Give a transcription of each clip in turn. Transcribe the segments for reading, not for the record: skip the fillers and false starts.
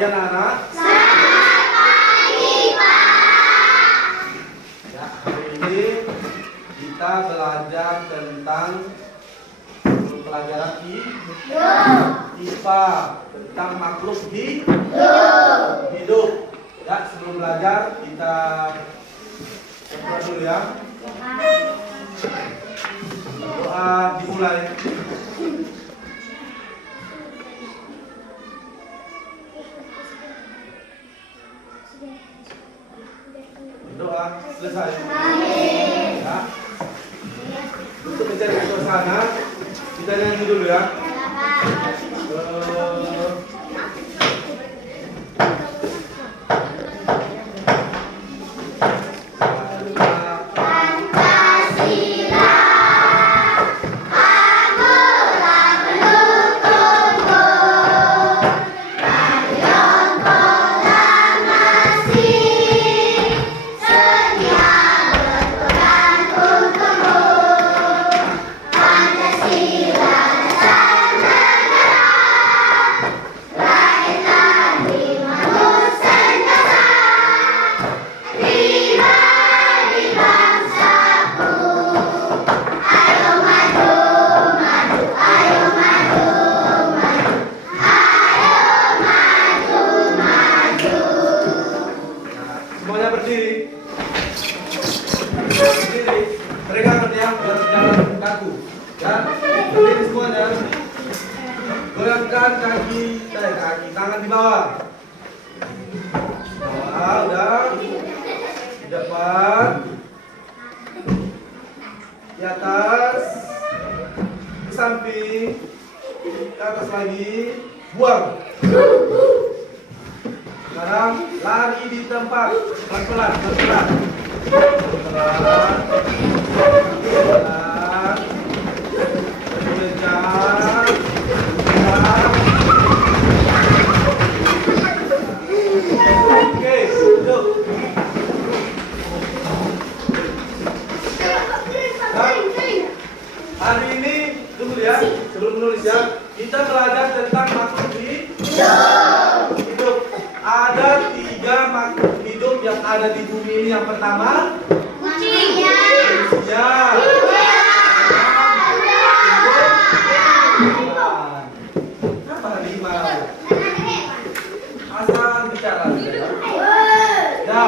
pagi anak-anak. Selamat pagi, Pak. Ya, hari ini kita belajar tentang pelajaran IPA tentang makhluk hidup. Ya, sebelum belajar kita berdoa dulu ya. Doa dimulai. Doa selesai. Ya. Untuk mencari suasana, kita nyanyi dulu ya. Semuanya berdiri. Berdiri. Mereka berdiam berjalan kaku. Ya, berdiri semuanya. Goyangkan kaki, tangan di bawah. Bawah, udah. Di depan. Di atas. Di samping. Ke atas lagi. Buang. Sekarang lari di tempat, pelan-pelan, pelan-pelan. Pelan, pelan, kejar, oke, duduk. Nah, hari ini, tunggu ya, sebelum menulis ya, kita belajar tentang makhluk hidup. Ada 3 makhluk hidup yang ada di bumi ini. Yang pertama, Kucing. manusia. Apa harimau? Asal bicara. Ya,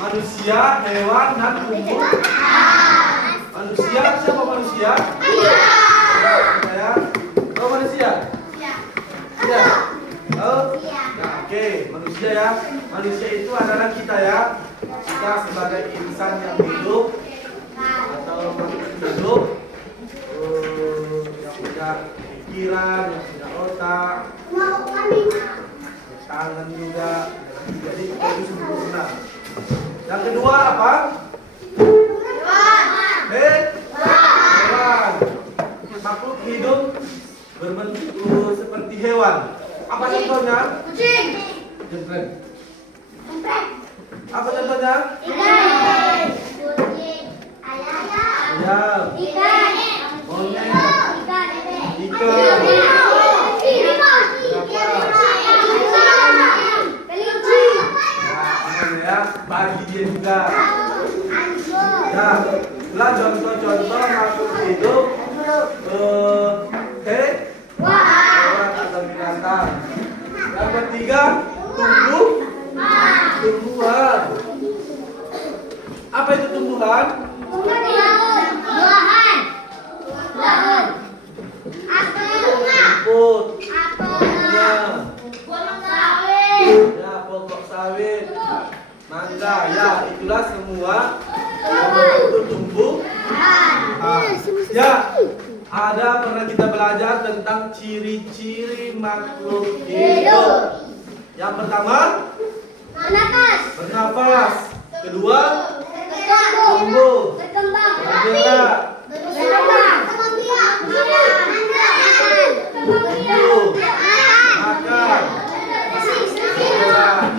manusia, hewan, dan tumbuh. Manusia, siapa manusia? Ya, oh manusia. Ya. Oh, nah, oke, manusia ya. Manusia itu adalah kita ya. Kita sebagai insan yang hidup atau makhluk hidup, yang punya pikiran, yang punya otak, tangan juga. Jadi kita itu sempurna. Yang kedua apa? Hewan. Makhluk hidup berbentuk seperti hewan. Apa contohnya? Kucing. Jengkren. Apa contohnya? Ikan. Kucing. Ayam. Ayam. Monyet. Ikan. Ya, bagi dia juga. Nah, itulah contoh-contoh makhluk hidup. Hewan atau binatang. Yang ketiga, tumbuhan. Apa itu tumbuhan? Rumput. Ya, pokok sawit. Mangga. Ya, itulah semua tumbuhan. Ya, ada pernah kita belajar tentang ciri-ciri makhluk hidup. Yang pertama, bernafas. Kedua, tumbuh, bergerak, tumbuh, makan.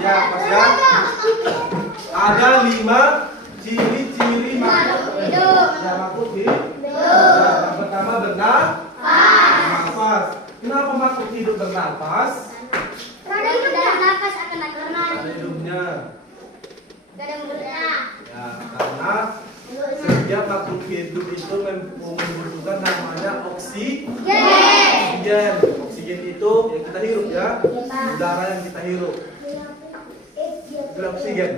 Ya, pas ya. Ada 5 ciri-ciri makhluk hidup. Ya, makhluk hidup. Yang pertama bernafas. Kenapa makhluk hidup bernafas? Roda hidup. udara yang kita hirup. Itu oksigen.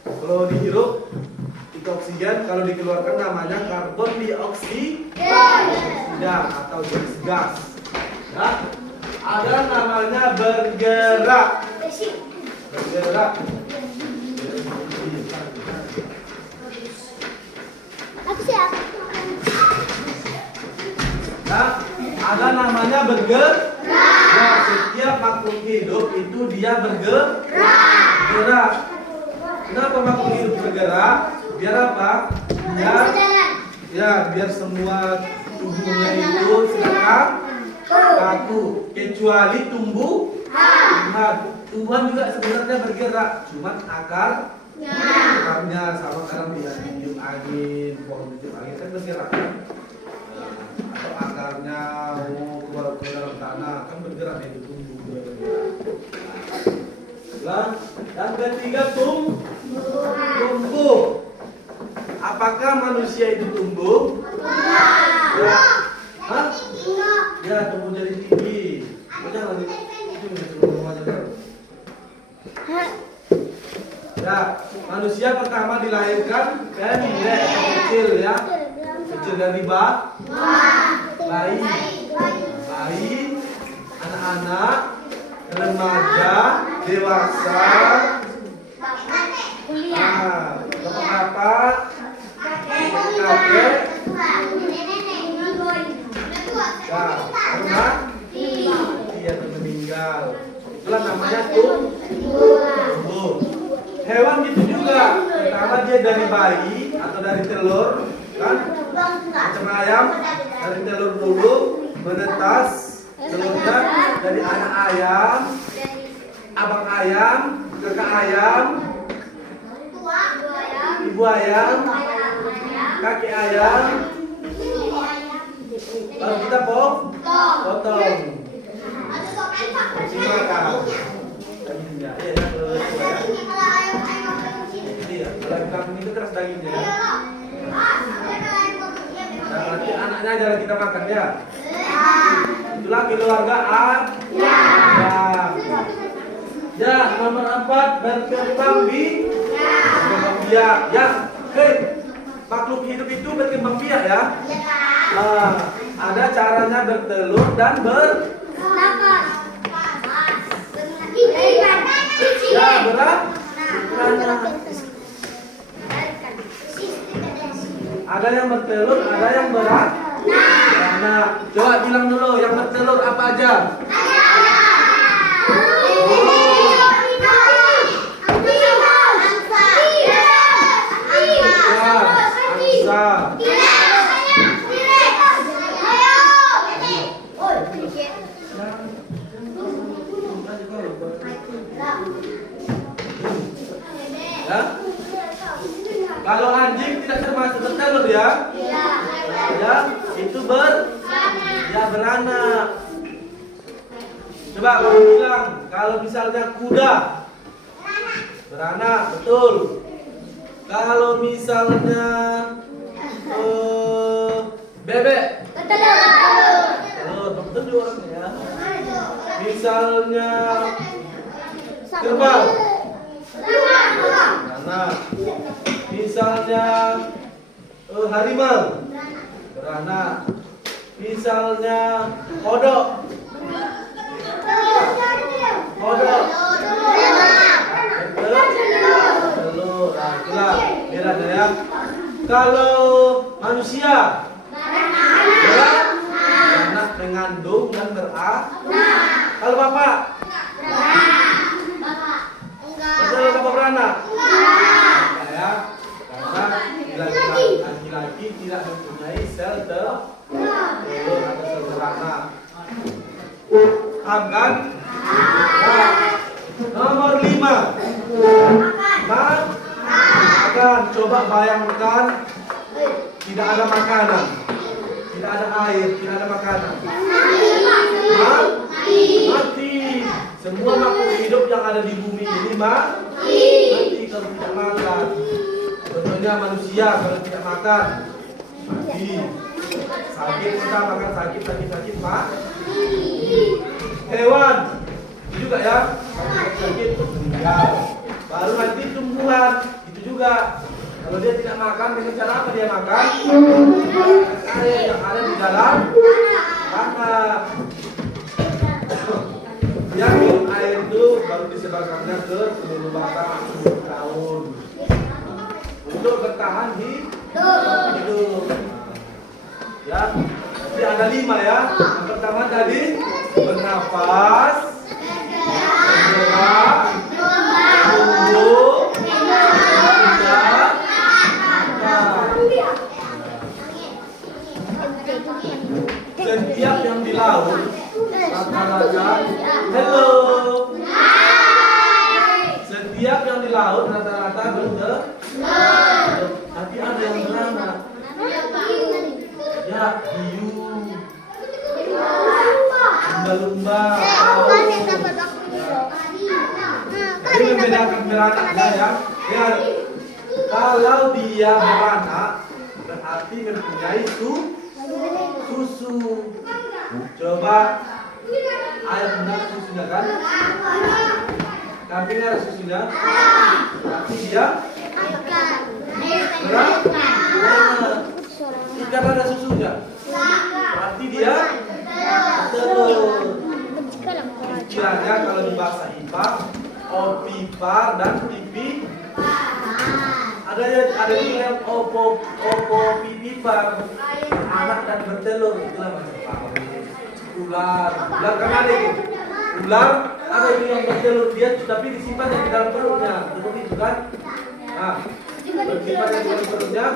Kalau dihirup itu oksigen, kalau dikeluarkan namanya karbon dioksida atau jenis gas. Ya. Ada namanya bergerak. Bergerak. Nah, ada namanya bergerak. Nah, setiap makhluk hidup itu dia bergerak. Kenapa makhluk hidup bergerak? Biar apa? Biar semua tubuhnya itu sedang kaku, kecuali tumbuhan. Tumbuhan juga sebenarnya bergerak, cuman akarnya sama karena dia tiup angin, pohon tiup angin kan bergerak kan? Atau akarnya keluar ke dalam tanah kan bergerak, itu tumbuh bergerak. Yang ketiga tumbuh. Apakah manusia itu tumbuh? Ya. Hah? Ya, tumbuh jadi tinggi. Jangan ya, manusia pertama dilahirkan pendek, kecil ya. Kecil dari bayi, anak-anak, remaja, dewasa, bapak-bapak, kakek, ya, meninggal. Itulah namanya tumbuh. Hewan gitu juga. Pertama dia dari bayi atau dari telur, kan? Macam ayam, dari telur dulu menetas telurnya dari anak ayam, abang ayam, kakak ayam, ibu ayam, kaki ayam. Lalu kita potong. Silakan. Kalau kambing itu keras dagingnya. Nah, nanti anaknya jarang kita makan ya. Itulah keluarga ya, nomor 4 berkembang biak. Ya, makhluk hidup itu berkembang biak ya. Ada caranya bertelur dan beranak. Ada yang bertelur, ada yang beranak. Coba bilang dulu yang bertelur apa aja? Ya? Kalau anjing tidak termasuk bertelur ya? Ya, itu beranak. Coba kamu bilang, kalau misalnya kuda beranak, betul. Kalau misalnya bebek, betul juga ya. Misalnya kerbau, beranak. Misalnya harimau, beranak. Misalnya kodok, telur. Itulah bedanya ya. Kalau manusia beranak, mengandung dan beranak. Kalau bapak betul bapak beranak? Ya, karena laki-laki tidak mempunyai sel telur atau sel beranak. Paham kan? Nomor 5 makan. Coba bayangkan tidak ada makanan, tidak ada air, tidak ada makanan. Mati. Semua makhluk hidup yang ada di bumi ini mati kalau tidak makan. Contohnya manusia kalau tidak makan mati. Sakit, kita makan sakit mati. Hewan Itu juga ya. Sedikit meninggal. Baru nanti tumbuhan. Itu juga. Kalau dia tidak makan, dengan cara apa dia makan? Air yang ada di dalam tanah. Dia minum air itu baru disebarkannya ke seluruh batang daun untuk bertahan hidup. Ya, jadi ada 5 ya. Yang pertama tadi bernafas, bergerak, tumbuh, setiap yang di laut rata-rata hello. Setiap yang di laut rata-rata bergerak. Tapi ada yang beranak. Ya, hiu, lumba-lumba. Ini membedakan beranaknya ya. Lihat, kalau dia beranak berarti mempunyai susu. Coba ayam benar susunya kan? Kambing ada susunya. Tapi dia ikan ada susunya. Berarti dia telur. Istilahnya kalau di bahasa IPA, opipar dan pipipar. Ada juga yang opopipipar, anak dan bertelur. Itulah macam apa? Ular kan ada itu. Ular ada yang bertelur dia, tapi disimpan di dalam perutnya. Seperti itu kan? Nah, disimpan di dalam perutnya.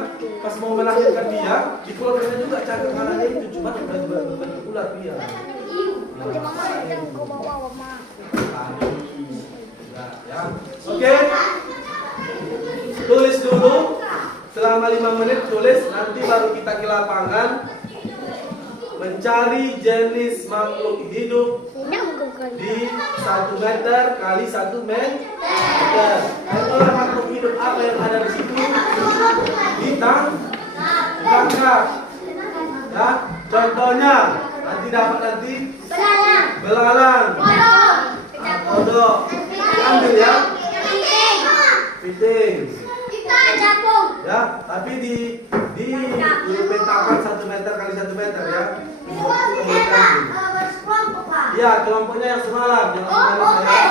Pas mau melahirkan dia, dikeluarkan juga cangkang anaknya itu, cuma berbentuk ular dia. Ya. Oke. Tulis dulu selama 5 menit, tulis, nanti baru kita ke lapangan mencari jenis makhluk hidup di 1 meter kali 1 meter. Itulah makhluk hidup apa yang ada di situ? Ditangkap. Ya, contohnya nanti dapat belalang, kodok, ambil ya, piting. Ya, tapi dipetakan 1 meter kali 1 meter ya. Ya, kelompoknya yang semalam, yang semalam ya.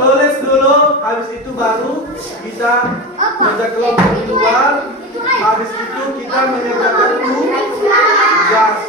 Tulis dulu, habis itu baru kita kerja kelompok di luar. Habis itu kita mengerjakan tugas.